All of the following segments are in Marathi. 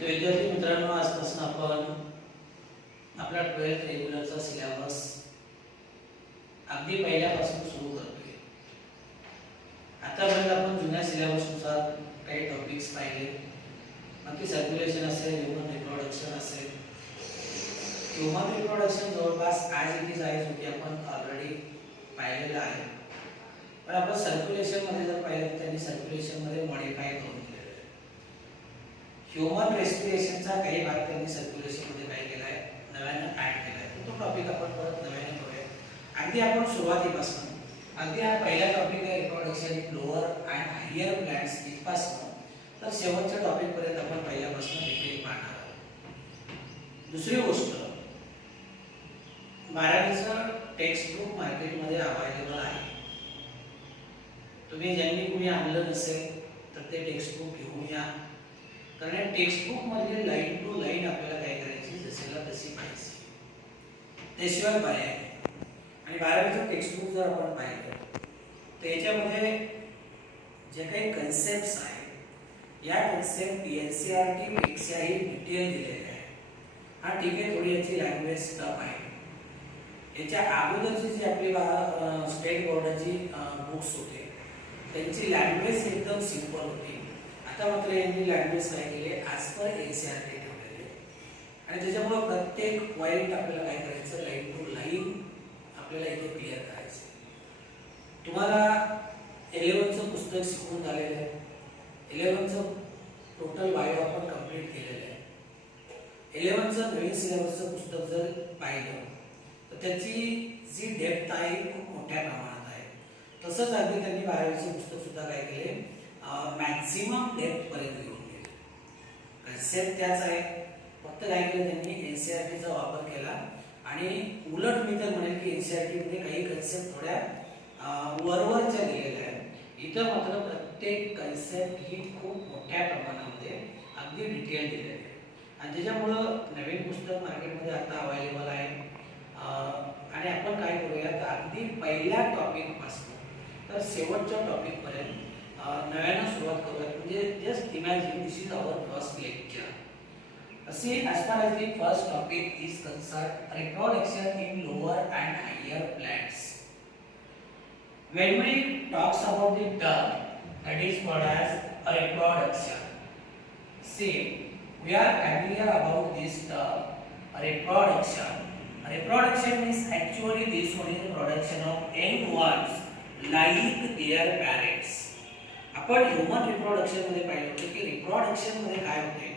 तर विद्यार्थी मित्रांनो, आजपासून आपण आपला 12th रेग्युलरचा सिलेबस अगदी पहिल्यापासून सुरू करतोय. आतापर्यंत आपण जुन्या सिलेबसनुसार काही टॉपिक्स पाहिले. बाकी सर्क्युलेशन असेल, ह्यूमन रिप्रोडक्शन असेल. ह्यूमन रिप्रोडक्शन जवळपास ॲज इट इज आहे, जो की आपण ऑलरेडी पाहिलेलं आहे. पण आपण सर्क्युलेशनमध्ये जर पाहिलं तर त्यांनी सर्क्युलेशनमध्ये मॉडिफाय करून दिलेलं आहे. ह्यूमन रेस्पिरेशनचा काही भाग त्यांनी सर्क्युलेशनमध्ये काय केला आहे, नव्यानं ॲड केला आहे. तो टॉपिक आपण परत नव्याने करूया. अगदी आपण सुरुवातीपासून, अगदी हा पहिला टॉपिक आहे reproduction in lower and higher plants इथपासून तर शेवटच्या टॉपिकपर्यंत आपण पहिल्यापासून डिटेल पाहणार आहोत. दुसरी गोष्ट, 12वीचं टेक्स्ट बुक मार्केटमध्ये अवेलेबल आहे. तुम्ही ज्यांनी कुणी आणलं नसेल तर ते टेक्स्ट बुक घेऊन या. कारण या टेक्स्ट बुक मध्ये लाईन टू लाईन आपल्याला काय करायची, जसेला तशी पाहिजे, त्याशिवाय पर्याय नाही. आणि 12वीचं टेक्स्ट बुक जर आपण पाहिलं तर याच्यामध्ये जे काही कन्सेप्ट्स आहेत, या कन्सेप्ट NCERT पेक्षाही डिटेल दिलेले आहे. हा ठीक आहे, थोडी याची लँग्वेज टफ आहे. याच्या अगोदरची जी आपली स्टेट बोर्डाची बुक्स होते त्यांची लँग्वेज एकदम सिंपल होती. आता मात्र यांनी लँग्वेज काय केली, ॲज पर NCERT ठेवलेली. आणि त्याच्यामुळे प्रत्येक पॉईंट आपल्याला काय करायचं, लाईन टू लाईन आपल्याला इथे क्लिअर करायचं. तुम्हाला 11चं पुस्तक शिकवून झालेलं आहे. 11चं टोटल बायो आपण कंप्लीट केलेलं आहे. 11चं नवीन सिलेबसचं पुस्तक जर पाहिलं तर त्याची जी डेप्थ आहे खूप मोठ्या प्रमाणात आहे. तसंच अगदी त्यांनी 12वीचे पुस्तक सुद्धा काय केले, मॅक्झिमम डेप्थ पर्यंत घेऊन गेले. कन्सेप्ट त्याच आहे, फक्त काय केलं त्यांनी NCERTचा वापर केला. आणि उलट मी तर म्हणेल की NCERT मध्ये काही कन्सेप्ट थोड्या वरवरच्या दिलेल्या आहेत. इथं मात्र प्रत्येक कन्सेप्ट ही खूप मोठ्या प्रमाणामध्ये अगदी डिटेल दिलेली आहे. आणि त्याच्यामुळं नवीन पुस्तक मार्केटमध्ये आता अवेलेबल आहे. आणि आपण काय करूया, तर अगदी पहिल्या टॉपिक पासून तर शेवटच्या टॉपिक पर्यंत नव्यानं सुरुवात करूया. म्हणजे just imagine this is our first lecture. See, as far as the first topic is concerned, reproduction in lower and higher plants. When we talks about the term that is called as reproduction, see, we are familiar about this term reproduction. Reproduction means actually this one is the production of young ones like their parents. आपण ह्यूमन रिप्रोडक्शन मध्ये पाहिलं होतं की रिप्रोडक्शन मध्ये काय होते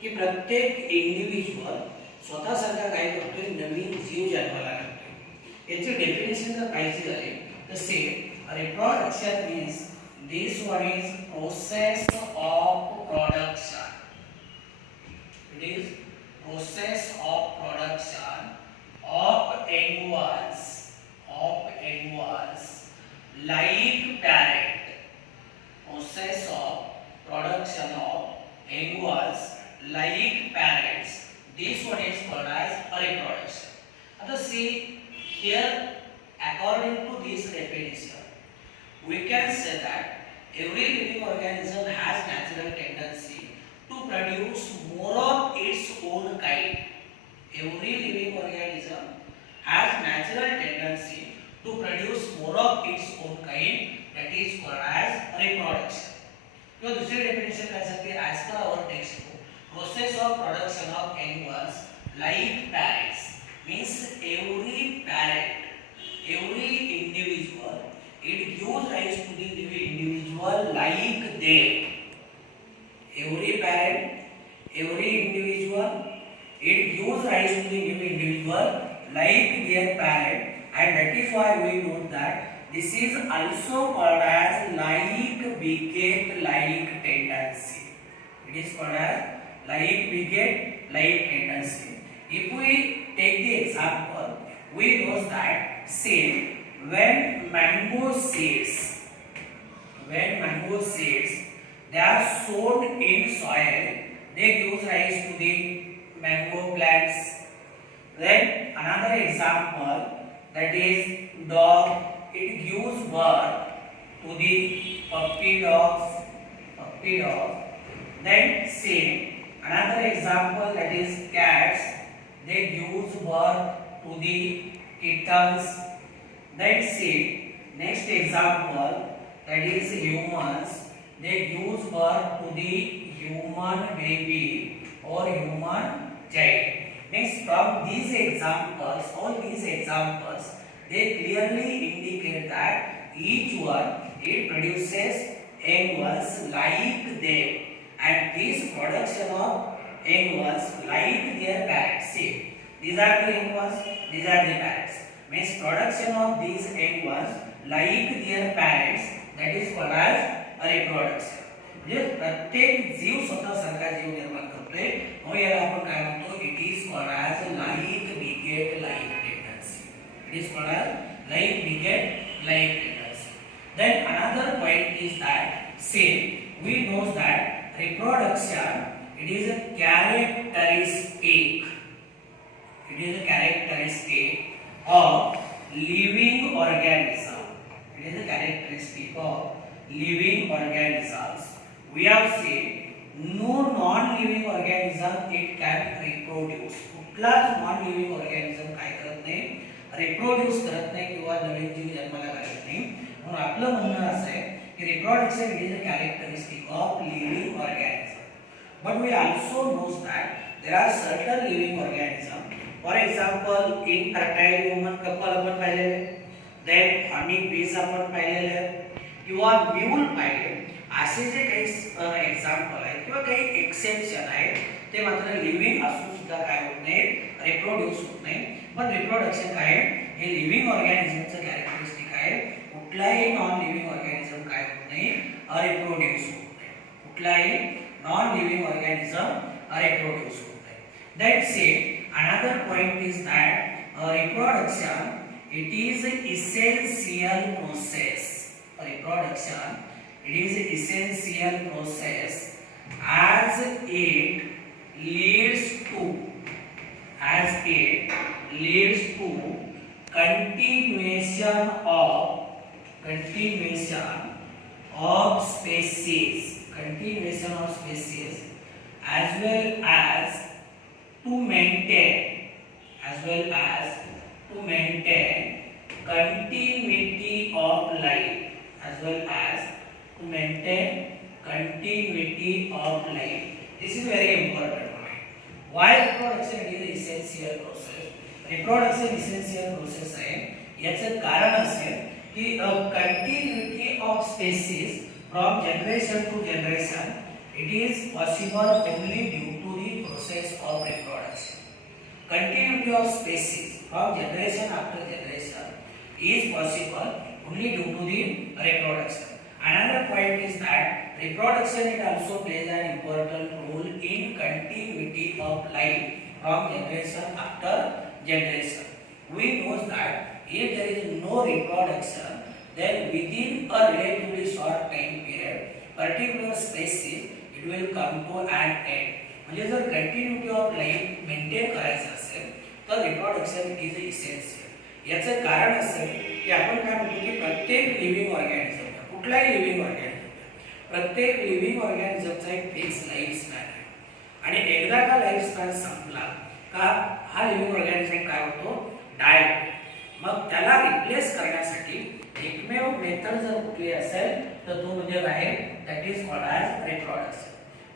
की प्रत्येक इंडिव्हिज्युअल स्वतःसारखा काय करतोय, नवीन जीव जन्माला घालतोय. याची डेफिनेशन जर पाहिजे झाली तर same reproduction means this one is process of production. It is process of production of young ones like parent. Process of production of young ones like parents. This one is called as reproduction. Now see here, according to this definition, we can say that every living organism has natural tendency to produce more of its own kind. Every living organism has natural tendency to produce more of its own kind. That is called as reproduction. किंवा दुसरी डेफिनेशन काय सांगते, as per our textbook, process of production of young ones like parents means every parent, every individual, it gives rise to the individual like them. Every parent, every individual, it gives rise to the individual like their parent, and that is why we know that this is also called as like beget like tendency. It is called as like beget like tendency. If we take the example, we know that say when mango seeds, they are sown in soil, they give rise to the mango plants. Then another example, that is dog, it gives birth to the puppy dogs. Then same Another example, that is cats, they gives birth to the kittens. That's it. Next example, that is humans, they gives birth to the human baby or human child. Means from these examples, all these examples, they clearly indicate that each one, it produces young ones like them, and this production of young ones like their parents. See, these are the young ones, these are the parents. Means production of these young ones like their parents, that is called as reproduction. म्हणजे प्रत्येक जीव स्वतः सारखा जीव निर्माण करतोय, म्हणून याला आपण काय म्हणतो, it is called as like बिगेट like tendency. It is called as like बिगेट like tendency. Then another point is that same we know that reproduction, it is a characteristic. It is a characteristic of living organism. It is a characteristic of living organisms. We have seen no non-living organism it can reproduce. कुठलाच non-living organism काय करत नाही, reproduce करत नाही किंवा नवीन जीव जन्माला घालत नाही. म्हणून आपलं म्हणणं असं आहे की reproduction is a characteristic of living organism. But we also know that there are certain living organisms. For example, infertile human couple आपण पाहिलेले, then honey bees आपण पाहिलेले, किंवा म्यूल पाहिले. असे जे काही एक्झाम्पल आहेत किंवा काही एक्सेप्शन आहेत, ते मात्र लिव्हिंग असून सुद्धा काय होत नाही, रिप्रोड्यूस होत नाही. पण रिप्रोडक्शन काय आहे, हे लिव्हिंग ऑर्गॅनिझमचं कॅरेक्टरिस्टिक आहे. कुठलाही नॉन लिव्हिंग ऑर्गॅनिझम काय होत नाही, रिप्रोड्यूस होत नाही. कुठलाही नॉन लिव्हिंग ऑर्गॅनिझम रिप्रोड्यूस होत नाही. That's it. Another point is that reproduction, it is an essential process. Reproduction, it is an essential process as it leads to continuation of species, as well as to maintain continuity of life, This is very important point. Why reproduction is an essential process? Reproduction essential process आहे. याचं कारण असेल की continuity of species from generation to generation, it is possible only due to the process of reproduction. Continuity of species from generation after generation is possible only due to the reproduction. Another point is that reproduction it also plays an important role in continuity of life from generation after generation. We know that if there is no reproduction, then within a relatively short time period, particular species it will come to an end. म्हणजे जर कंटिन्यूटी ऑफ लाईफ मेंटेन करायचं असेल तर रिप्रोडक्शन इज इसेन्शियल. याचं कारण असेल की आपण काय म्हणतो की प्रत्येक लिव्हिंग ऑर्गॅनिझम, कुठलाही लिव्हिंग ऑर्गॅनिझम, प्रत्येक लिव्हिंग ऑर्गॅनिझमचा एक फिक्स लाईफ स्पॅन आहे. आणि एकदा का लाईफ स्पॅन संपला का हा लिव्हिंग ऑर्गॅनिझम काय होतो, डाय होतो. मग त्याला रिप्लेस करण्यासाठी एकमेव मेथड जर कुठली असेल तर तो म्हणजे काय, that is called as reproduction.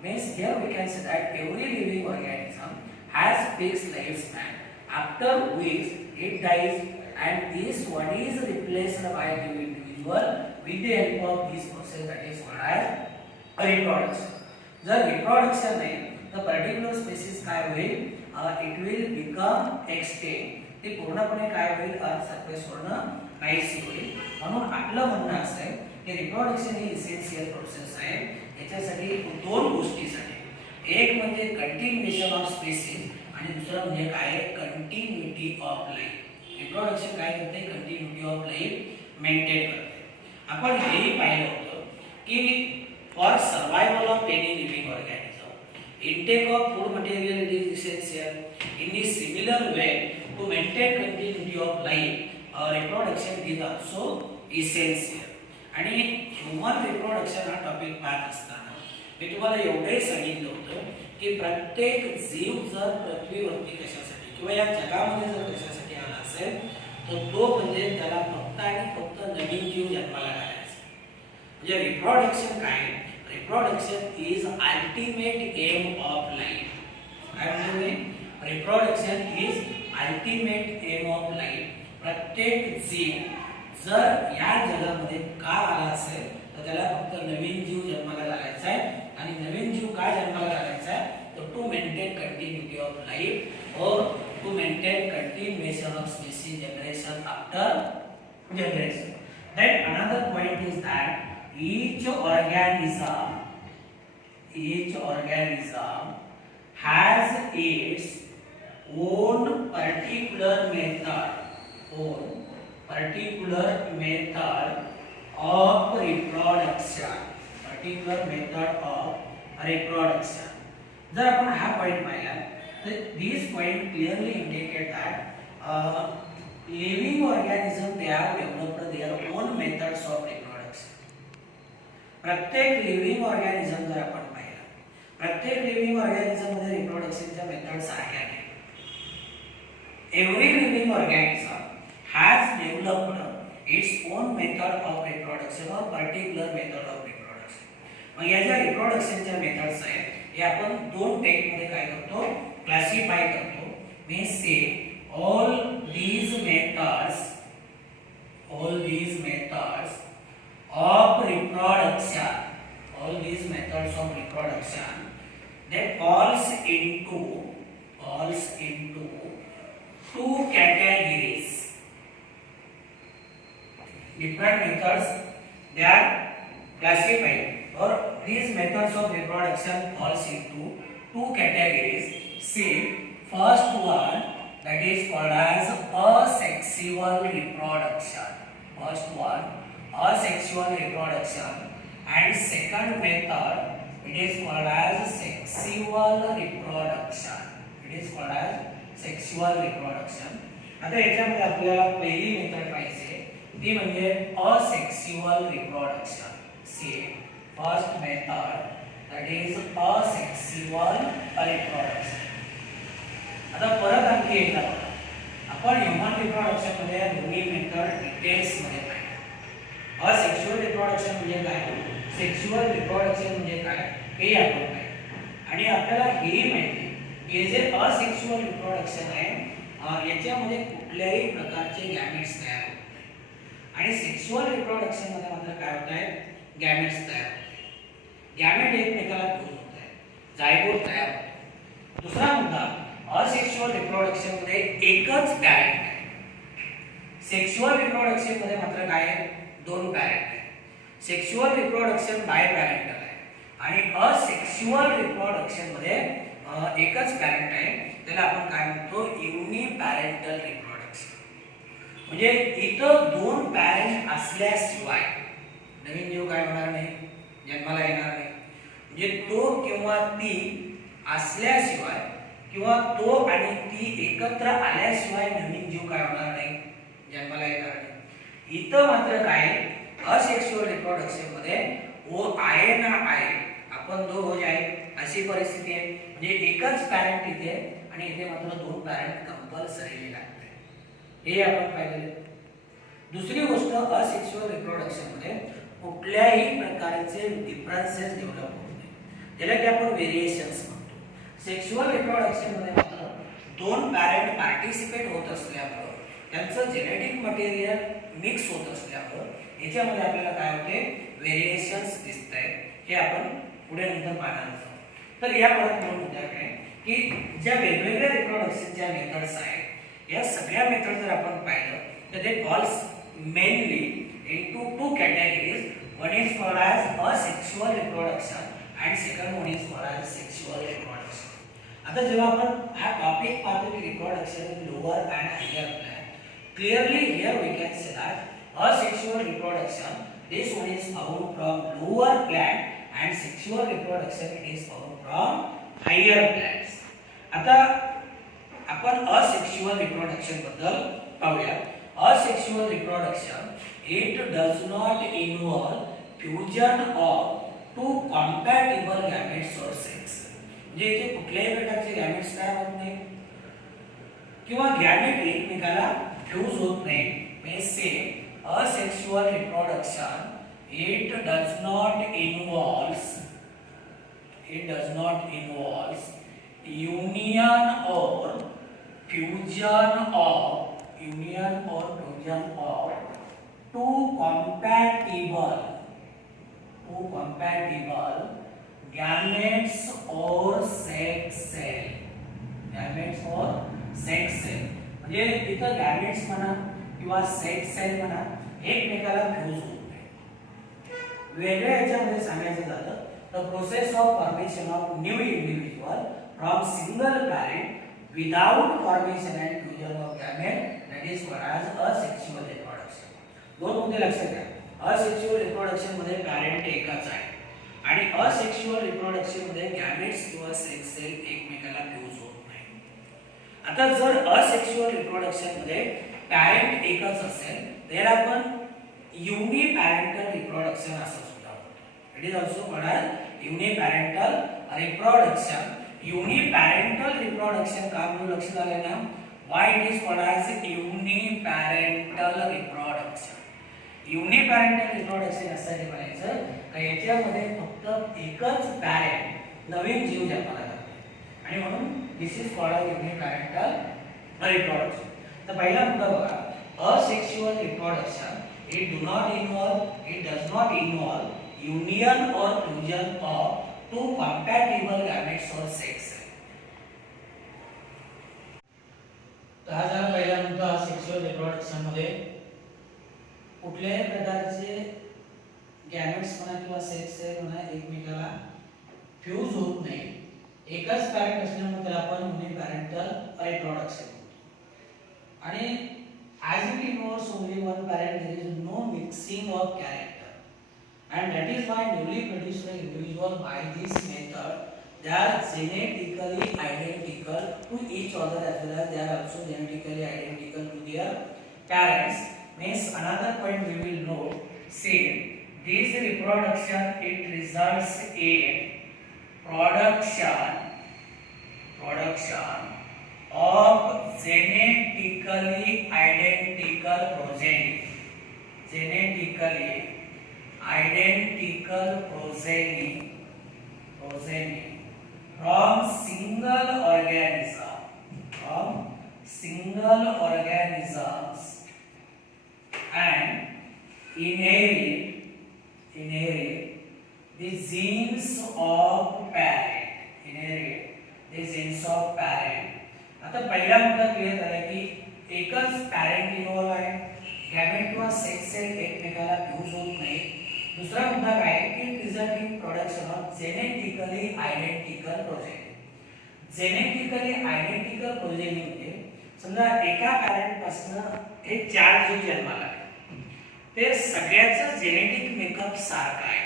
Means here we can say that every living organism has fixed lifespan, after which it dies, and this one is replaced by the individual with the help of this process that is called as reproduction. जर reproduction नाही तर particular species काय होईल, it will become extinct. ते पूर्णपणे काय होईल, अर्थ सरफेस वरनं नाहीशी होईल. म्हणून आपलं म्हणणं असं आहे की रिप्रोडक्शन ही इसेन्शियल प्रोसेस आहे. याच्यासाठी दोन गोष्टीसाठी, एक म्हणजे कंटिन्युएशन ऑफ स्पेसिस आणि दुसरं म्हणजे काय, कंटिन्युटी ऑफ लाईफ. रिप्रोडक्शन काय करते, कंटिन्युटी ऑफ लाईफ मेंटेन करते. आपण हेही पाहिलं होतं की for survival of any living organism intake of food material is essential. In a similar way, to maintain continuity of life, reproduction is also essential. आणि ह्युमन रिप्रोडक्शन हा टॉपिक पाहत असताना मी तुम्हाला एवढे सांगितलं होतं की की प्रत्येक जीव जर पृथ्वीवरती कशासाठी किंवा या जगामध्ये जर कशासाठी आला असेल तर तो म्हणजे त्याला फक्त आणि फक्त नवीन जीव जन्माला घालायचा. म्हणजे रिप्रोडक्शन काय? Reproduction is ultimate aim of life. काय म्हणजे reproduction is ultimate aim of life. प्रत्येक जीव जर या जगामध्ये का आला असेल तर त्याला फक्त नवीन जीव जन्माला घालायचा आहे. आणि नवीन जीव का जन्माला घालायचा आहे तर to maintain continuity of life or to maintain continuation of species generation after generation. Then another point is that each organism has its own particular method of reproduction. जर आपण हा पॉइंट पाहिला तर these point clearly indicate that living organism they have developed their own methods of reproduction. प्रत्येक लिव्हिंग ऑर्गॅनिझम जर आपण पाहिला, प्रत्येक लिव्हिंग ऑर्गॅनिझम मध्ये रिप्रोडक्शनच्या मेथड्स आहेत. Every living organism has developed its own method of reproduction or particular method of reproduction. मग या ज्या रिप्रोडक्शनच्या मेथड्स आहेत हे आपण दोन टाइप मध्ये काय करतो क्लासिफाय करतो. We say all these methods of reproduction that falls into two categories. Different methods they are classified or these methods of reproduction falls into two categories. See, first one that is called as asexual reproduction. Asexual reproduction, and second method it is called as sexual reproduction. आता याच्यामध्ये आपल्याला पहिली मेथड पाहिजे ती म्हणजे asexual reproduction. See, first method that is asexual reproduction. आता परत आणखी एकदा आपण ह्यूमन रिप्रोडक्शन मध्ये दोन्ही मेथड डिटेल्स मध्ये पाहिजे. असेक्सुअल रिप्रोडक्शन म्हणजे काय, सेक्सुअल रिप्रोडक्शन म्हणजे काय हे आपण पाहिजे. आणि आपल्याला हे माहिती की जे असेक्सुअल रिप्रोडक्शन आहे याच्यामध्ये कुठल्याही प्रकारचे गॅमेट्स तयार होत नाही. आणि सेक्सुअल रिप्रोडक्शन मध्ये मात्र काय होत आहे, गॅमेट्स तयार होतात. गॅमेट एकमेकाला फ्यूज होत आहे, जायगोट तयार होतो. दुसरा मुद्दा, असेक्सुअल रिप्रोडक्शन मध्ये एकच पॅरेंट आहे. सेक्सुअल रिप्रोडक्शन मध्ये मात्र काय आहे, दोन पॅरेंट आहे. सेक्सुअल रिप्रोडक्शन बाय पॅरेंटल आहे आणि असेक्सुअल रिप्रोडक्शन मध्ये एकच पॅरेंट आहे. त्याला आपण काय म्हणतो, युनिपॅरेंटल रिप्रोडक्शन. म्हणजे इथं दोन पॅरेंट असल्याशिवाय नवीन जीव काय होणार नाही, जन्माला येणार नाही. म्हणजे तो किंवा ती असल्याशिवाय किंवा तो आणि ती एकत्र आल्याशिवाय नवीन जीव काय होणार नाही, जन्माला येणार नाही. इथं मात्र काय, असेक्सुअल रिप्रोडक्शन मध्ये ओ आहे ना आहे, आपण दो हो जाए अशी परिस्थिती आहे. म्हणजे एकच पॅरेंट इथे आणि इथे मात्र दोन पॅरेंट कंपल्सरी लागते. हे आपण पाहिलेले. दुसरी गोष्ट, असेक्सुअल रिप्रोडक्शन मध्ये कुठल्याही प्रकारचे डिफरन्सेस डेव्हलप होत नाही, त्याला की आपण व्हेरिएशन्स म्हणतो. सेक्सुअल रिप्रोडक्शन मध्ये मात्र दोन पॅरेंट पार्टिसिपेट होत असल्यामुळे त्यांचं जेनेटिक मटेरियल मिक्स होत असल्यामुळे याच्यामध्ये आपल्याला काय होते, व्हेरिएशन्स दिसत आहेत. हे आपण पुढे नंतर पाहणार आहोत. तर या परत म्हणून मुद्द्याकडे की ज्या वेगवेगळ्या रिप्रोडक्शनच्या मेथड्स आहेत या सगळ्या मेथड जर आपण पाहिलं तर ते falls mainly into two categories. One is called as asexual reproduction and second one is called as sexual reproduction. आता जेव्हा आपण हा टॉपिक पाहतो की reproduction in lower and higher plan, clearly here we can say that asexual reproduction, this one is found from lower plant and sexual reproduction it is found from higher plants. आता आपण asexual reproduction बद्दल पाहूया. Asexual reproduction it does not involve fusion of two compatible gametes or sex. म्हणजे इथे कुठल्याही प्रकारचे गॅमेट्स तयार होत नाही किंवा गॅमेट एकमेकाला फ्यूज होत नाही. म्हणजे same asexual reproduction it does not involves union or fusion of two compatible gametes or sex cell. म्हणजे इथं गॅमेट्स म्हणा किंवा सेक्स सेल म्हणा एकमेकाला फ्यूज होत नाही. वेगळ्या याच्यामध्ये सांगायचं झालं तर process of formation of new individual from single parent without formation and fusion of gamete that is called as asexual reproduction. दोन मुद्दे लक्षात घ्या. असेक्सुअल रिप्रोडक्शन मध्ये पॅरेंट एकच आहे आणि असेक्सुअल रिप्रोडक्शन मध्ये गॅमेट्स किंवा सेक्स सेल एकमेकाला फ्यूज होत नाही. आता जर असेक्सुअल रिप्रोडक्शन मध्ये पॅरेंट एकच असेल तर आपण युनिपॅरेंटल रिप्रोडक्शन असं सुद्धा म्हणतो. It is also called uniparental reproduction. Uniparental reproduction का म्हणून लक्षात आलं ना, why it is called as uniparental reproduction. Uniparental reproduction यासाठी म्हणायचं का याच्यामध्ये फक्त एकच पॅरेंट नवीन जीव जन्माला घालते आणि म्हणून दिस इज कॉल्ड युनिपॅरेंटल रिप्रोडक्शन. तर पहिला मुद्दा बघा, asexual reproduction it does not involve union or fusion of two compatible gametes or sex. तर हा झाला पहिला मुद्दा. सेक्शुअल रिप्रोडक्शन मध्ये कुठल्याही प्रकारचे गॅमेट्स म्हणा किंवा सेक्स सेल म्हणा एकमेकाला फ्यूज होत नाही. एकच पॅरेंट असल्यामुळे त्याला आपण युनिपॅरेंटल रिप्रोडक्शन म्हणतो. आणि as it involves only one parent, there is no mixing of character, and that is why newly produced individual by this method they are genetically identical to each other as well as they are also genetically identical to their parents. Means another point we will note, see this reproduction it results in production of genetically identical progeny from single organisms and inherit the genes of parent. आता पहिला मुद्दा क्लिअर झाला की एकच पॅरेंट इन्व्हॉल्व आहे, गॅमेट किंवा सेक्स सेल एकमेकाला फ्यूज होत नाही. दुसरा मुद्दा काय की resulting production of genetically identical progeny. Genetically identical progeny म्हणजे समजा एका पॅरेंट पासून हे चार जीव जन्माला आले, ते सगळ्याचं जेनेटिक मेकअप सारखं आहे.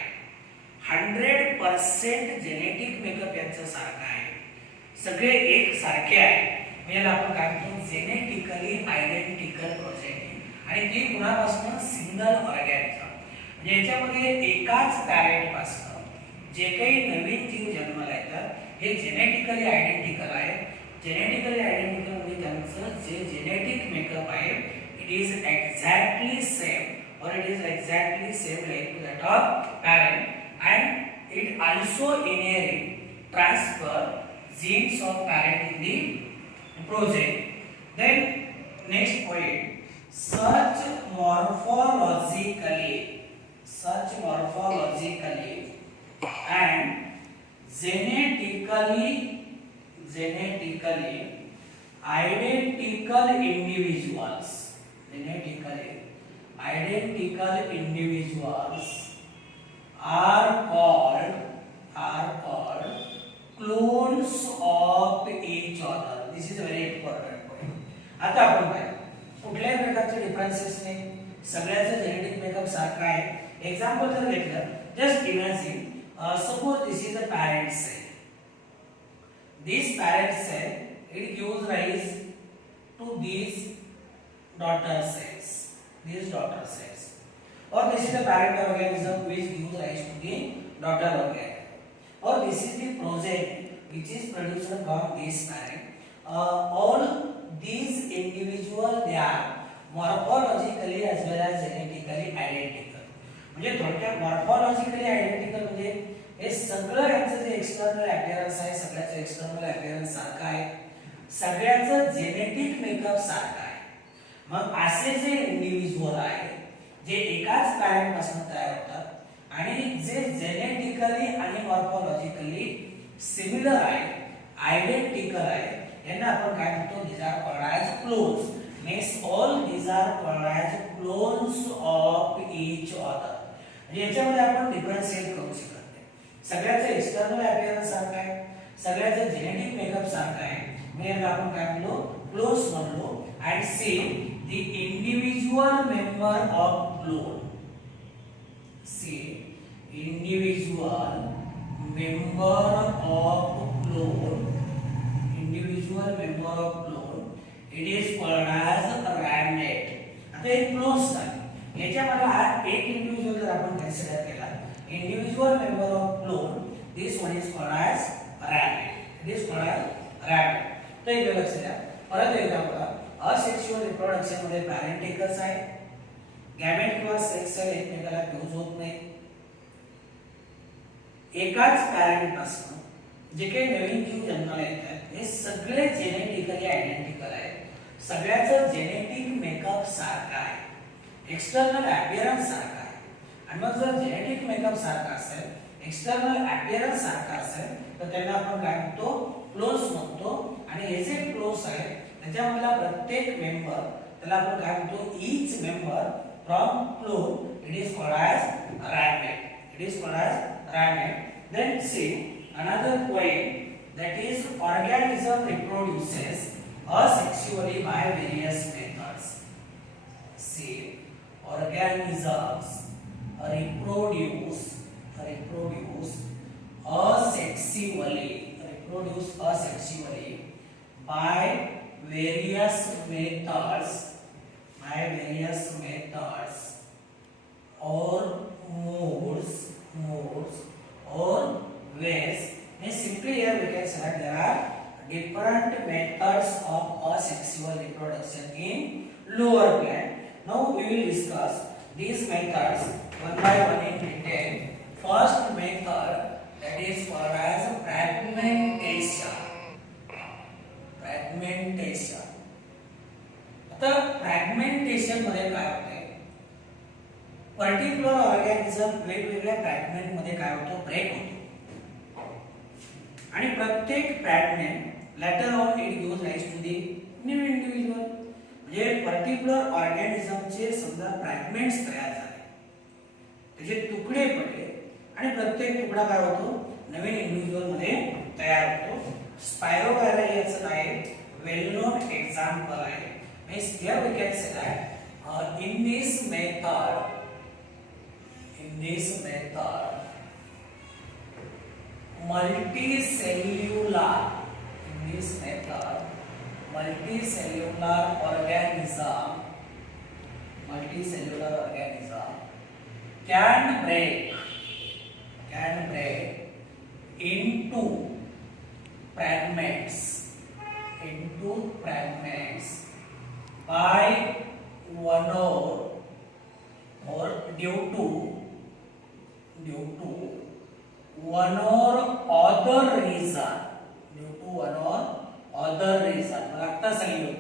100% जेनेटिक मेकअप यांचं सारखं आहे, सगळे एक सारखे आहे. याला आपण काय म्हणतो, जेनेटिकली आयडेंटिकल प्रोजेनी. आणि ती कुणापासून, सिंगल ऑर्गॅनिझम. म्हणजे याच्यामध्ये एकाच पॅरेंट पासून जे काही नवीन जीव जन्माला येतात हे जेनेटिकली आयडेंटिकल आहे. जेनेटिकली आयडेंटिकल म्हणजे त्यांचं जे जेनेटिक मेकअप आहे इट इज एक्झॅक्टली सेम और it is exactly same like to that of parent and it also inherit transfer genes of parent in the progeny. Then next point, such morphologically and genetically identical individuals are called clones of each other. This is a very important point. आता आपण काय कुठल्याही प्रकारचे डिफरन्सेस नाही, सगळ्याचं जेनेटिक मेकअप सारखं आहे. एक्झाम्पल जर घेतलं, just imagine suppose this is a parent cell. This parent cell it gives rise to these daughter cells. Or this is the parent organism which gives rise to the daughter organism. Or this is the progeny which is produced from this parent. All these individual they are morphologically as well as genetically identical. म्हणजे थोडक्यात मॉर्फोलॉजिकली आयडेंटिकल म्हणजे हे सगळं यांचं जे एक्सटर्नल अपीअरन्स आहे सगळ्याचं एक्सटर्नल अपीअरन्स सारखं आहे, सगळ्याचं जेनेटिक मेकअप सारखं आहे. मग असे जे इंडिव्हिज्युअल आहेत जे एकाच पॅरेंट पासून तयार होतात आणि जे जेनेटिकली आणि मॉर्फोलॉजिकली सिमिलर आहे, आयडेंटिकल आहे, यांना आपण काय म्हणतो, these are called as clones. Means all these are called as clones of each other. म्हणजे याच्यामध्ये आपण डिफरन्शिएट करू शकत नाही. सगळ्याचं एक्सटर्नल अपीअरन्स सारखं आहे, सगळ्याचं जेनेटिक मेकअप सारखं आहे, म्हणजे आपण काय म्हणलो, क्लोन्स म्हणलो. and say the individual member of clone, say individual member of clone, individual member of clone, it is called as ramnet. आता एक क्लोन्स आहे, याच्यामध्ये हा एक इंडिव्हिज्युअल जर आपण कन्सिडर केला, individual member of clone, this one is called as ramnet. It is called as ramnet. तर हे लक्षात घ्या. परत एकदा बघा, असेक्सुअल रिप्रोडक्शन मध्ये पॅरेंट एकच आहे, गॅमेट किंवा सेक्स सेल एकमेकाला फ्यूज होत नाही. एकाच पॅरेंट पासून जे काही नवीन जीव जन्माला येतात हे सगळे जेनेटिकली आयडेंटिकल आहेत, सगळ्याचं जेनेटिक मेकअप सारखं आहे, एक्सटर्नल अपीअरन्स सारखं आहे. आणि मग जर जेनेटिक मेकअप सारखा असेल, एक्सटर्नल अपीअरन्स सारखा असेल, तर त्यांना आपण काय म्हणतो, क्लोन्स म्हणतो. आणि हे जे क्लोन्स आहेत त्याच्यामधला प्रत्येक मेंबर त्याला आपण काय म्हणतो, each member from clone, it is called as ramnet. It is called as ramnet. Then see another point, that is organism reproduces asexually by various methods. See, organisms reproduce asexually by various methods or modes or ways. Means simply here we can say that there are different methods of asexual reproduction in lower plant. Now we will discuss these methods one by one in detail. First method, that is called as fragmentation. आता फ्रॅगमेंटेशन मध्ये काय होते, पर्टिक्युलर ऑर्गॅनिझम वेगवेगळ्या फ्रॅगमेंट मध्ये काय होतो, ब्रेक होतो. आणि प्रत्येक fragment later on it gives rise to the new individual. म्हणजे पर्टिक्युलर ऑर्गॅनिझमचे समजा फ्रॅगमेंट्स तयार झाले, त्याचे तुकडे पडले आणि प्रत्येक तुकडा काय होतो, नवीन इंडिव्हिज्युअल मध्ये तयार होतो. स्पायरोगायरा याचं काय वेल नोन एक्झाम्पल आहे. Means here we can say that in this method multicellular organism can break into fragments by one or due to one or other reason. मला आता सांगितलं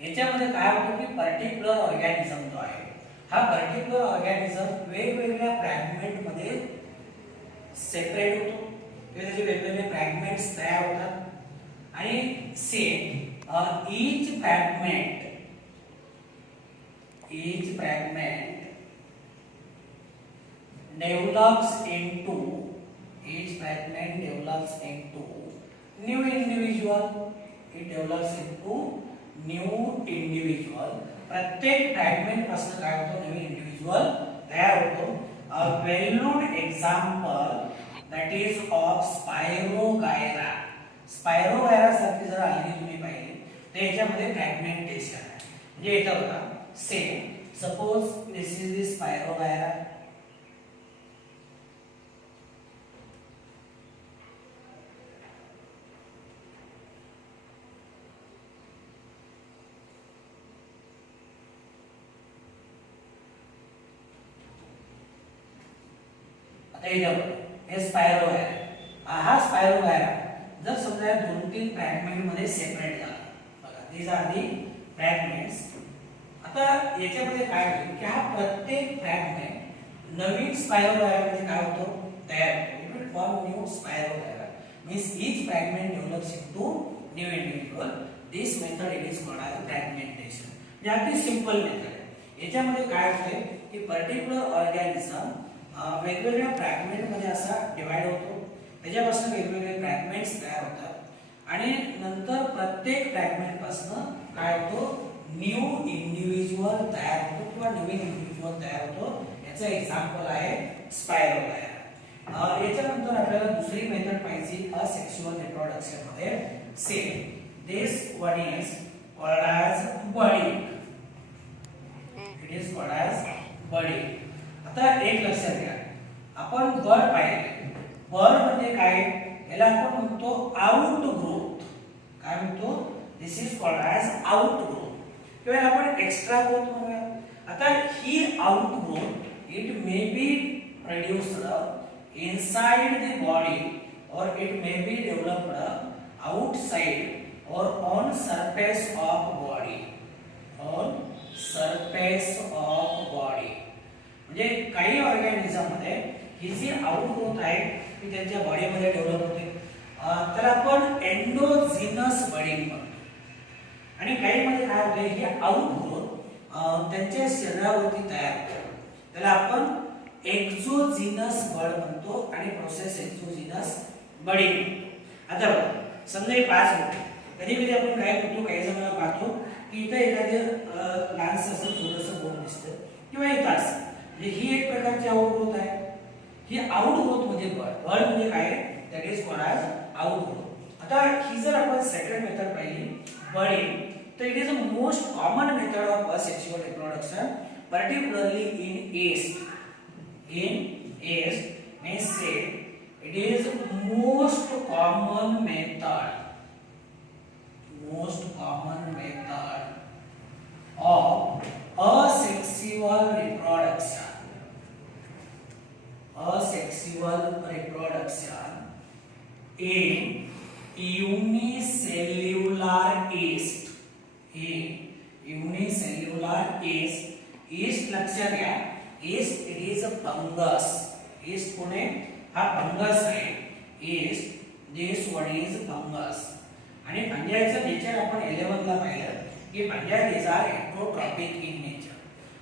याच्यामध्ये काय होतं की पर्टिक्युलर ऑर्गॅनिझम जो आहे, हा पर्टिक्युलर ऑर्गॅनिझम वेगवेगळ्या फ्रॅगमेंट मध्ये सेपरेट होतो, त्याचे वेगवेगळे फ्रॅगमेंट्स तयार होतात आणि same each fragment develops into new individual. It develops into new individual. प्रत्येक फ्रॅगमेंट पासून काय होतो, नवीन इंडिव्हिज्युअल तयार होतो. A well-known example that is of Spirogyra. Spirogyra सारखी जर आली तुम्ही पाहिली तर याच्यामध्ये फ्रॅगमेंटेशन आहे. म्हणजे येतं बघा, same suppose this is the Spirogyra. आता इथे बघा हे स्पायरो वायर हा स्पायरो वायर जर समजा 2-3 फ्रॅगमेंट मध्ये सेपरेट झाला बघा दीज आर दी फ्रॅगमेंट्स. आता याच्यामध्ये काय होईल की हा प्रत्येक फ्रॅगमेंट नवीन स्पायरो वायर मध्ये काय होतो तयार होतो. It will form new spirogyra means each fragment develops into new individual. This method it is called as fragmentation. म्हणजे अगदी सिंपल मेथड आहे. याच्यामध्ये काय होते की पर्टिक्युलर ऑर्गॅनिझम वेगवेगळ्या फ्रॅगमेंट मध्ये असा डिवाइड होतो. त्याच्यापासून वेगवेगळे फ्रॅगमेंट्स तयार होतात आणि नंतर प्रत्येक फ्रॅगमेंट पासून काय होतो न्यू इंडिव्हिज्युअल तयार होतो किंवा नवीन इंडिव्हिज्युअल तयार होतो. याचं एक्झाम्पल आहे स्पायरो वायर. याच्यानंतर आपल्याला दुसरी मेथड पाहिजे असेक्सुअल रिप्रोडक्शन मध्ये same this one is called as budding. It is called as budding. आता एक लक्षात घ्या आपण बर्ड पाहिले. बर्ड म्हणजे काय याला आपण म्हणतो आउट ग्रोथ. काय म्हणतो this is called as out growth किंवा आपण एक्स्ट्रा ग्रोथ म्हणूया. आता ही out growth it may be produced inside the body or it may be developed outside or on surface of body. On surface of body म्हणजे काही ऑर्गॅनिझम मध्ये ही जी आउटग्रोथ आहे ती त्यांच्या बॉडी मध्ये डेव्हलप होते. त्याला आपण एंडोजिनस बडिंग म्हणतो. आणि काही मध्ये काय होते ही आउटग्रोथ त्यांच्या शरीरावरती तयार होते. त्याला आपण एक्झोजिनस बड म्हणतो आणि प्रोसेस एक्झोजिनस बडिंग. आता समजा हे 5 होते. कधी कधी आपण काय करतो काही जणांना पाहतो की इथे एखादे लहानसं असं छोटंसं बोट दिसतं किंवा एक तास म्हणजे ही एक प्रकारची आउटग्रोथ आहे. ही आउटग्रोथ म्हणजे बड म्हणजे काय that is called as outgrowth. आता ही जर आपण सेकंड मेथड पाहिली बडिंग तर it is a most common method of asexual reproduction particularly in east. In East means say it is most common method of asexual reproduction in unicellular yeast. Yeast लक्षात घ्या. yeast it is a fungus. yeast कोणे हा फंगस आहे. yeast this one is fungus. आणि फंजाईचं नेचर आपण 11 ला पाहिलं की fungi is are heterotrophic in nature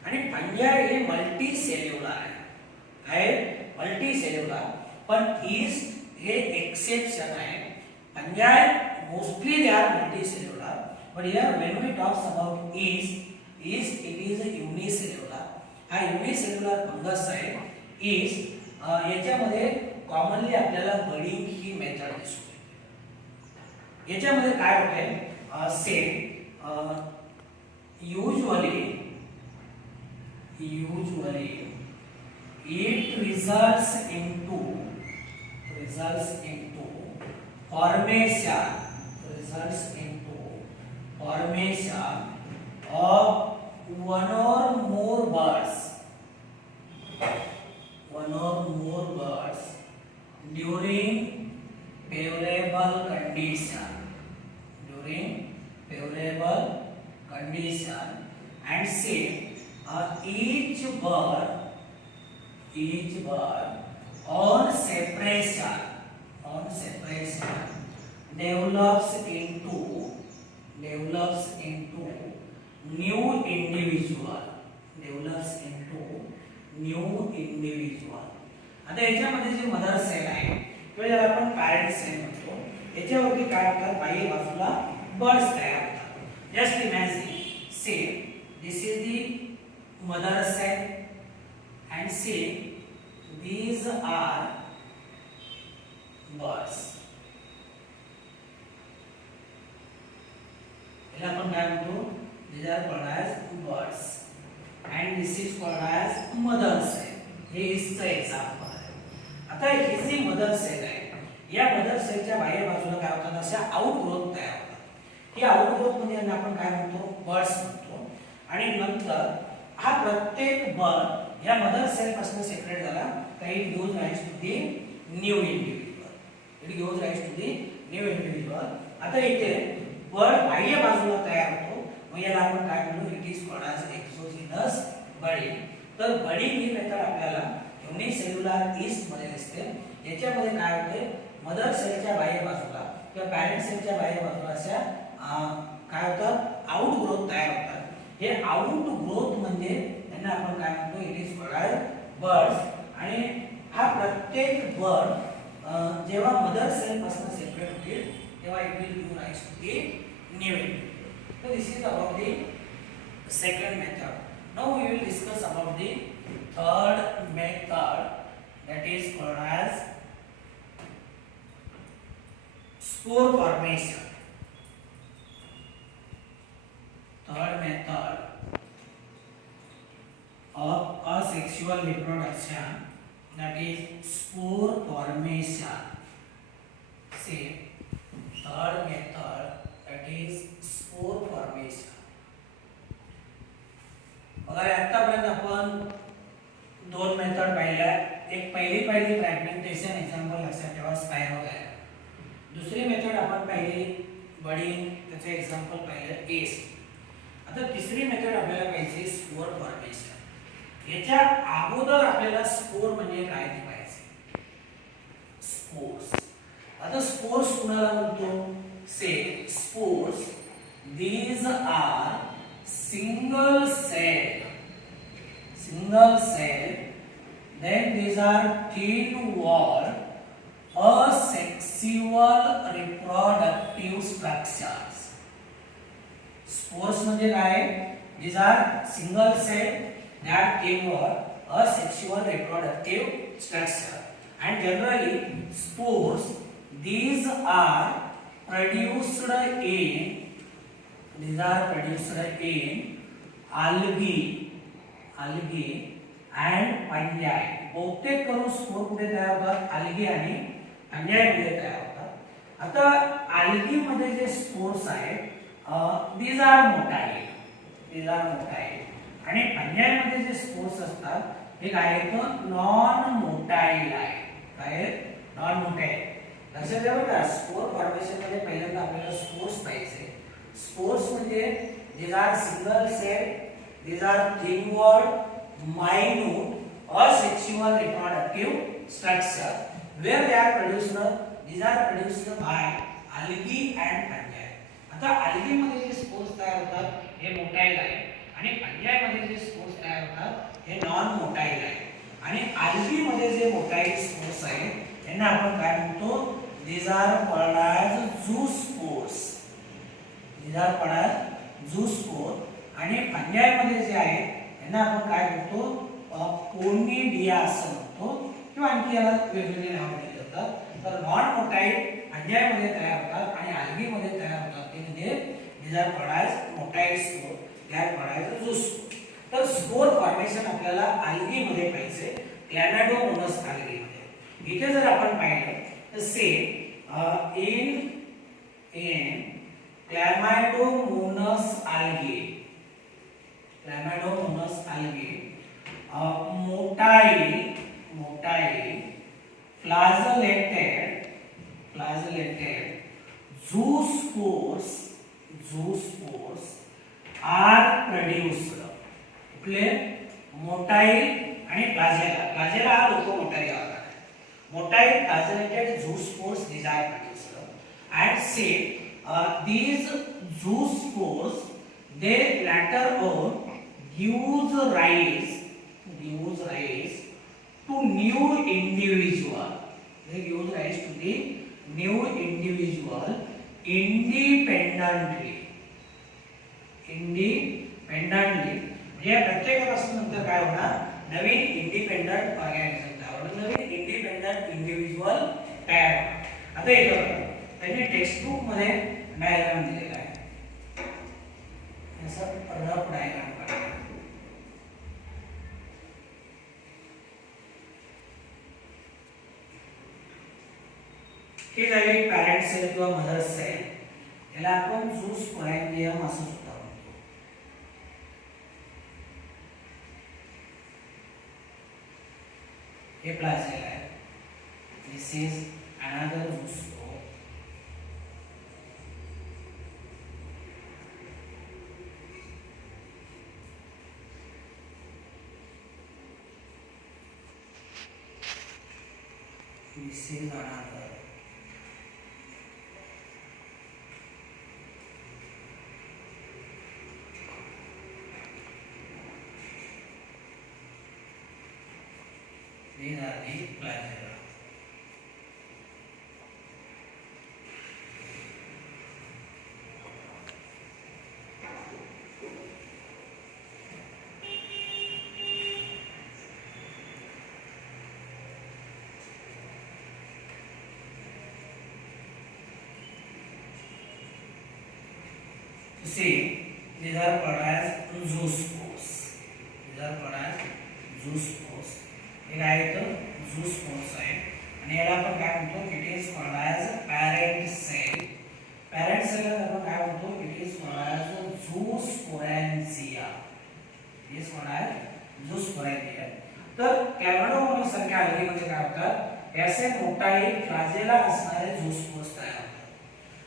आणि फंजाई हे मल्टी सेल्युलर आहे. काय मल्टी सेल्युलर पण yeast हे एक्सेप्शन आहे. Fungi mostly they are multi cellular but here when we talks about yeast it is a unicellular. हा युनिसेल्युलर फंगस आहे yeast. याच्यामध्ये कॉमनली आपल्याला बडिंग ही मेथड दिसते. याच्यामध्ये काय होते same usually it results into formation of one or more birds during favorable condition and say each bird on separation develops into new individual. आता याच्यामध्ये जी मदर सेल आहे किंवा ज्याला आपण पॅरेंट सेल म्हणतो याच्यावरती काय होतात बाह्य बाजूला बर्ड्स तयार होतात. Just imagine say this is the mother cell and say these are birds. याला आपण काय म्हणतो these are called as birds and this is called as mother cell. हे इसचं एक्झाम्पल आहे. आता ही जी मदर सेल आहे या मदर सेलच्या बाह्य बाजूला काय होतात अशा आउटग्रोथ तयार होतात. ही आउटग्रोथ म्हणजे आपण काय म्हणतो बर्ड्स म्हणतो आणि नंतर हा प्रत्येक बर्ड या मदर सेल पासून सेपरेट झाला तर it gives rise to the new individual. It gives rise to the new individual. आता इथे बर्ड बाह्य बाजूला तयार होतो, मग याला आपण काय म्हणू, it is called as exogenous budding. तर बडिंग ही मेथड आपल्याला युनिसेल्युलर ईस्ट मध्ये दिसते. याच्यामध्ये काय होते, मदर सेलच्या बाह्य बाजूला किंवा पॅरेंट सेलच्या बाह्य बाजूला अशा काय होतं, आउट ग्रोथ तयार होतात. हे आउट ग्रोथ म्हणजे त्यांना आपण काय म्हणतो, इट इज कॉल्ड बर्ड्स. आणि हा प्रत्येक बर्ड जेव्हा मदर सेल पासून सेपरेट होईल तेव्हा it will give rise to the new individual. So this is about the second method. Now we will discuss about the third method, that is called as spore formation. Third method of asexual reproduction, that is spore formation. See, third method, that is spore formation. अगर आतापर्यंत आपण दोन मेथड पाहिल्या. एक पहिली फ्रॅगमेंटेशन एक्झाम्पल लक्षात ठेवा, स्पायरोगायरा. दुसरी मेथड आपण पाहिली बडिंग, त्याचे एक्झाम्पल पाहिलं एस्ट. आता तिसरी मेथड आपल्याला पाहिजे स्पोर फॉर्मेशन. याच्या अगोदर आपल्याला स्पोर म्हणजे काय ते पाहिजे. स्पोर्स. आता स्पोर्स कुणाला म्हणतो, से spores these are single cell, then these are thin wall asexual reproductive structures. Spores म्हणजे काय, these are single cell, they are thin wall asexual reproductive structure. And generally spores, these are produced in algae and fungi. बहुतेक करून स्पोर कुठे तयार होतात, algae आणि fungi मध्ये तयार होतात. आता algae मध्ये जे स्पोर्स आहेत these are motile आणि fungi मध्ये जे स्पोर्स असतात हे काय आहेत, नॉन मोटाईल आहे. काय नॉन मोटाईल. लक्षात ठेवा का, स्पोर फॉर्मेशन मध्ये पहिल्यांदा आपल्याला स्पोर्स पाहिजे. स्पोर्स म्हणजे these are single cell, these are thin walled, minute asexual reproductive structure where they are produced, these are produced by algae and fungi. आता algae मध्ये जे स्पोर्स तयार होतात हे मोटाईल आहे आणि fungi मध्ये जे स्पोर्स तयार होतात हे नॉन मोटाईल आहे. आणि algae मध्ये जे मोटाईल स्पोर्स आहेत यांना आपण काय म्हणतो, these are called as zoospores. these are called as zoospore. आणि fungi मध्ये जे आहेत यांना आपण काय म्हणतो, कोनिडिया असं म्हणतो किंवा आणखी याला वेगवेगळे नाव दिले जातात. तर नॉन मोटाईल fungi मध्ये तयार होतात आणि algae मध्ये तयार होतात ते म्हणजे these are called as motile spore, they are called as zoospore. तर स्पोर फॉर्मेशन आपल्याला algae मध्ये पाहिजे, क्लॅमायडोमोनास algae मध्ये. इथे जर आपण पाहिलं तर से in Chlamydomonas algae, motile flagellated zoospores are produced. कुठले, मोटाईल आणि फ्लॅजेला हा लोकोमोटर यावा लागेल. Motile flagellated zoospores, these are produced. And say these zoospores, they later on gives rise to new individual. They gives rise to the new individual independently. म्हणजे प्रत्येकापासून नंतर काय होणार, नवीन इंडिपेंडंट ऑर्गॅनिझम तयार होणार, नवीन इंडिपेंडंट इंडिव्हिज्युअल तयार होणार. आता इथे बघा, त्यांनी टेक्स्ट बुक मध्ये डायग्राम दिलेला आहे, असं रफ डायग्राम काढला. ही झाली पॅरेंट सेल किंवा मदर सेल. याला आपण झूस्पोरॅन्गियम असं सुद्धा म्हणतो. हे फ्लॅजेला आहे. This is another zoospore. This is another. These are the flagella. See, these are called as zoospores. These are called as zoospores. एक आहे तो zoospores आहे आणि याला आपण काय म्हणतो? It is called as parent cell. Parent cell ला आपण काय म्हणतो? It is called as zoosporangia. It is called as zoosporangia. तर कॅमेडोमोनास सारख्या अळगीमध्ये काय होतात? याचे मोठा एक फ्लॅजेला असणारे zoospores तयार होतात.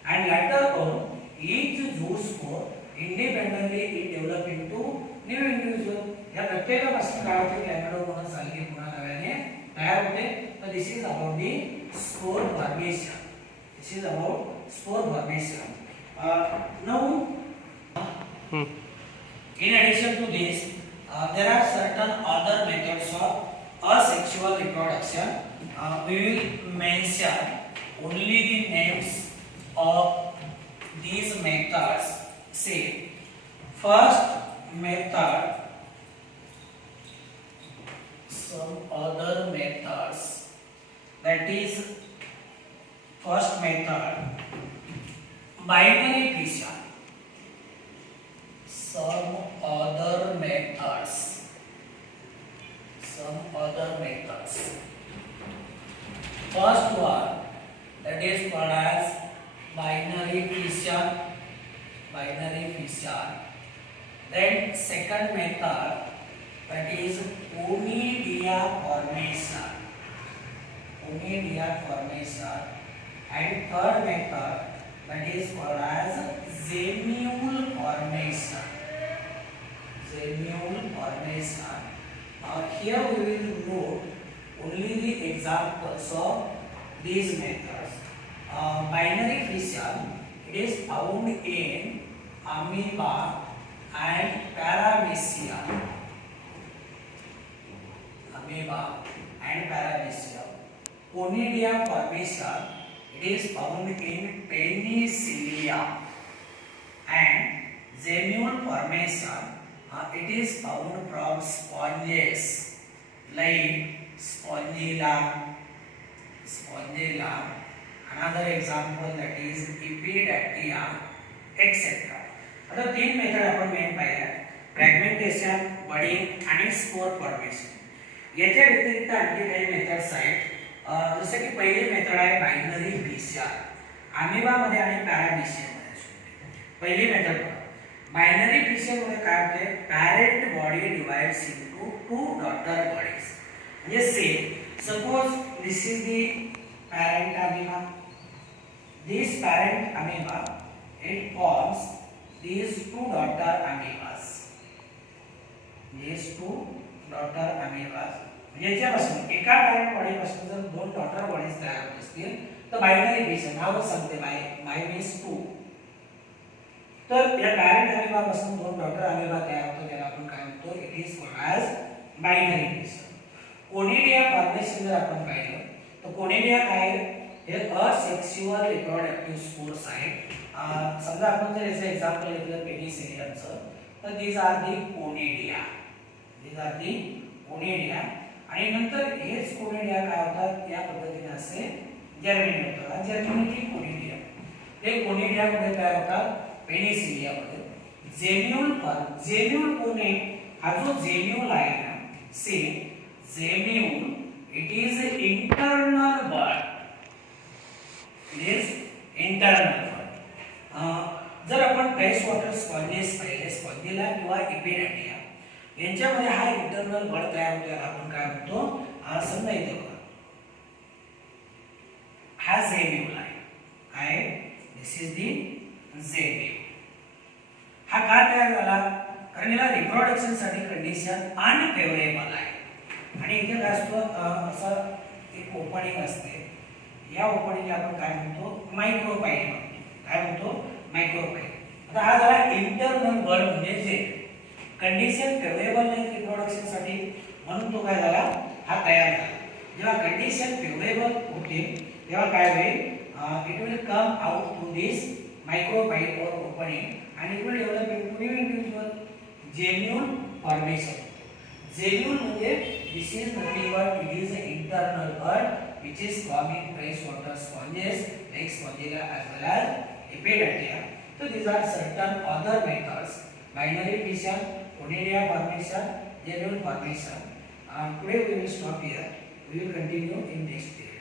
And later on each zoospore independently it develop into new individual. या प्रत्येकापासून काय होते? कॅमेडोमोनास अल्गी पुन्हा नव्याने तयार होते. तर this is about the spore formation. This is about spore formation. Now in addition to this there are certain other methods of asexual reproduction. We will mention only the names of these methods. See, first method, some other methods, that is first method, binary fission. Some other methods, first one, that is called as binary fission. Then second method, that is conidia formation. And third method, that is called as gemule formation. Here we will note only the examples of these methods. Binary fission, it is found in amoeba and paramecium. Conidia formation, it is found in Penicillia. And gemule formation, it is found from sponges like Spongilla. Another example, that is Epidactia, etc. आता तीन मेथड आपण मेन पाहिल्या, फ्रॅगमेंटेशन, बडिंग आणि स्पोर फॉर्मेशन. याच्या व्यतिरिक्त आणखी काही मेथड्स आहेत. जसे की पहिली मेथड आहे बायनरी फिशन. अमिबा मध्ये आणि पॅरामिशियम मध्ये. पहिली मेथड बायनरी फिशन मध्ये काय होते? Parent body divides into two daughter bodies. म्हणजे say suppose this is the parent amoeba. This parent amoeba, it forms these two daughter amoebas. याच्यापासून एका पॅरेंट बॉडी पासून जर दोन डॉटर बॉडीज तयार होत असतील तर बायनरी फिशन नावच सांगते बाय मीन्स टू. तर या पॅरेंट अमिबा पासून दोन डॉटर अमिबा तयार होतो, त्याला आपण काय म्हणतो? It is called as binary fission. Conidia formation जर आपण पाहिलं तर कोनिडिया काय? हे असेक्सुअल रिप्रोडक्टिव्ह स्पोर्स आहेत. समजा आपण जर याचं एक्झाम्पल घेतलं पेनिसिलियमचं, तर दीज आर दी कोनिडिया. आणि नंतर हेच कोनिडिया काय होतात? या पद्धतीने असे जर्मिनेट होतात. Germinating conidia. हे कोनिडिया मध्ये तयार होतात पेनिसिलिया मध्ये. जेम्यूल कोने, हा जो जेम्यूल आहे ना, see gemmule, it is internal bud. जर आपण फ्रेश वॉटर स्पॉन्जेस पाहिले, स्पॉन्जिला किंवा इपिडॅक्टिया, यांच्यामध्ये हा इंटरनल बड तयार होतो, आपण काय म्हणतो? समजा इथे बघा हा झेड आहे काय दिस इज दी झेड हा का तयार झाला कारण याला रिप्रोडक्शन साठी कंडिशन अनफेवरेबल आहे आणि इथे काय असतो असं एक ओपनिंग असते या ओपनिंगला आपण काय म्हणतो मायक्रोपाइल म्हणतो काय म्हणतो मायक्रोपाइल आता हा झाला इंटरनल बर्ड म्हणजे जे कंडिशन फेवरेबल नाही रिप्रोडक्शन साठी म्हणून तो काय झाला हा तयार झाला जेव्हा कंडिशन फेवरेबल होते तेव्हा काय होईल it will come out through this micropyle or opening and it will develop into new individual genuine formation. Genuine म्हणजे this is nothing but it is an internal bud which is forming freshwater sponges like Spongilla as well as Epidadia. So these are certain other methods: binary fission, conidia formation, genuine formation. Today we will stop here. We will continue in next period.